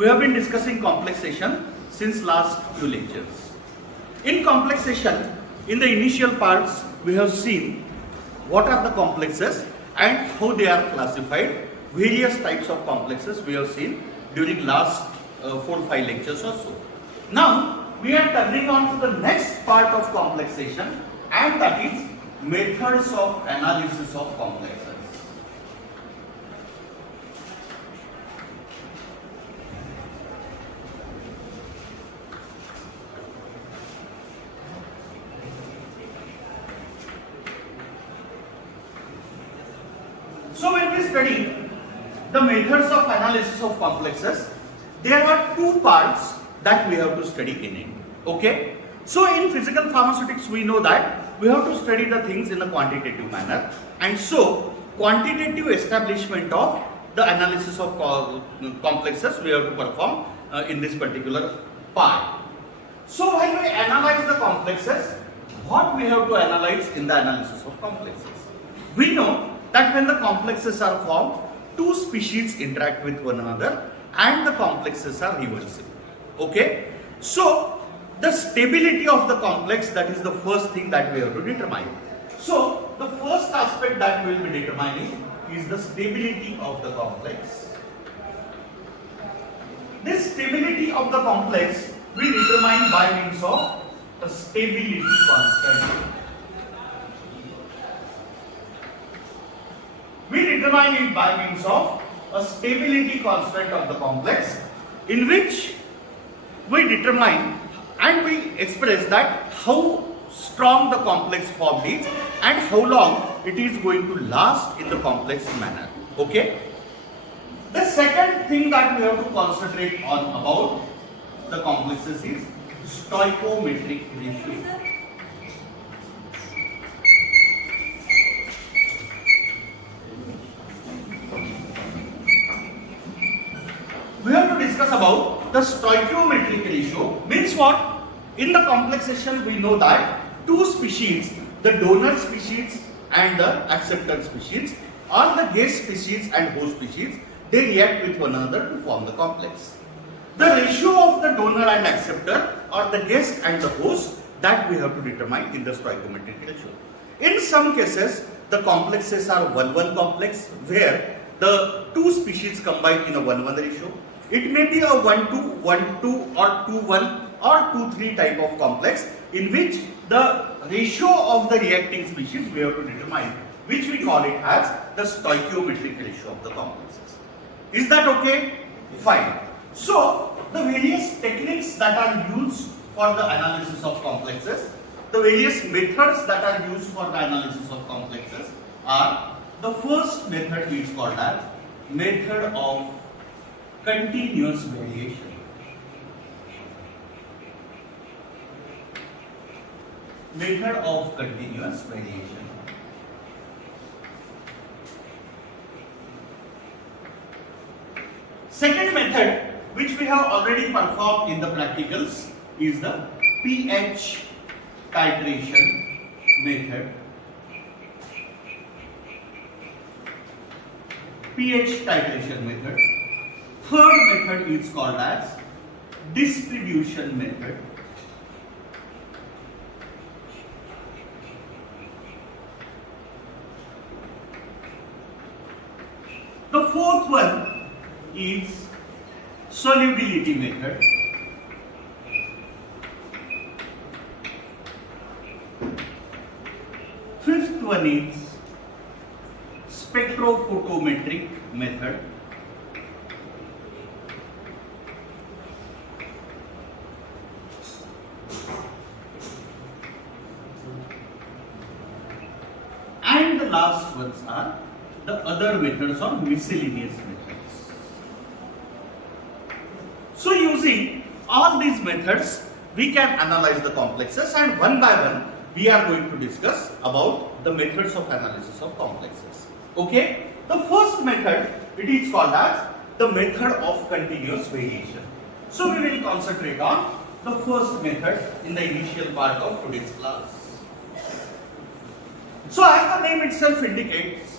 we have been discussing complexation since last few lectures. In complexation, in the initial parts, we have seen what are the complexes and how they are classified. Various types of complexes we have seen during last 4-5 lectures or so. Now, we are turning on to the next part of complexation, and that is methods of analysis of complexes. So when we study the methods of analysis of complexes, there are two parts that we have to study in it. Okay? So in physical pharmaceutics, we know that we have to study the things in a quantitative manner, and so quantitative establishment of the analysis of complexes we have to perform in this particular part. So when we analyze the complexes, what we have to analyze in the analysis of complexes? We know that when the complexes are formed, two species interact with one another and the complexes are reversible. Okay? So the stability of the complex, that is the first thing that we have to determine. So the first aspect that we will be determining is the stability of the complex. This stability of the complex we determine by means of a stability constant. We determine it by means of a stability constant of the complex, in which we determine and we express that how strong the complex form is and how long it is going to last in the complex manner. Okay? The second thing that we have to concentrate on about the complexes is stoichiometric ratio. We have to discuss about the stoichiometric ratio. Means what? In the complexation, we know that two species, the donor species and the acceptor species, or the guest species and host species, they react with one another to form the complex. The ratio of the donor and acceptor, or the guest and the host, that we have to determine in the stoichiometric ratio. In some cases, the complexes are 1-1 complex, where the two species combine in a 1-1 ratio. It may be a 1-2, 1-2 or 2-1 or 2-3 type of complex, in which the ratio of the reacting species we have to determine, which we call it as the stoichiometric ratio of the complexes. Is that okay? Fine. So, the various techniques that are used for the analysis of complexes, the various methods that are used for the analysis of complexes are: the first method is called as method of continuous variation. Method of continuous variation. Second method, which we have already performed in the practicals, is the pH titration method. pH titration method. Third method is called as distribution method. The fourth one is solubility method. Fifth one is spectrophotometric method. And the last ones are the other methods or miscellaneous methods. So using all these methods, we can analyze the complexes, and one by one we are going to discuss about the methods of analysis of complexes. Okay? The first method, it is called as the method of continuous variation. So we will concentrate on the first method in the initial part of today's class. So as the name itself indicates,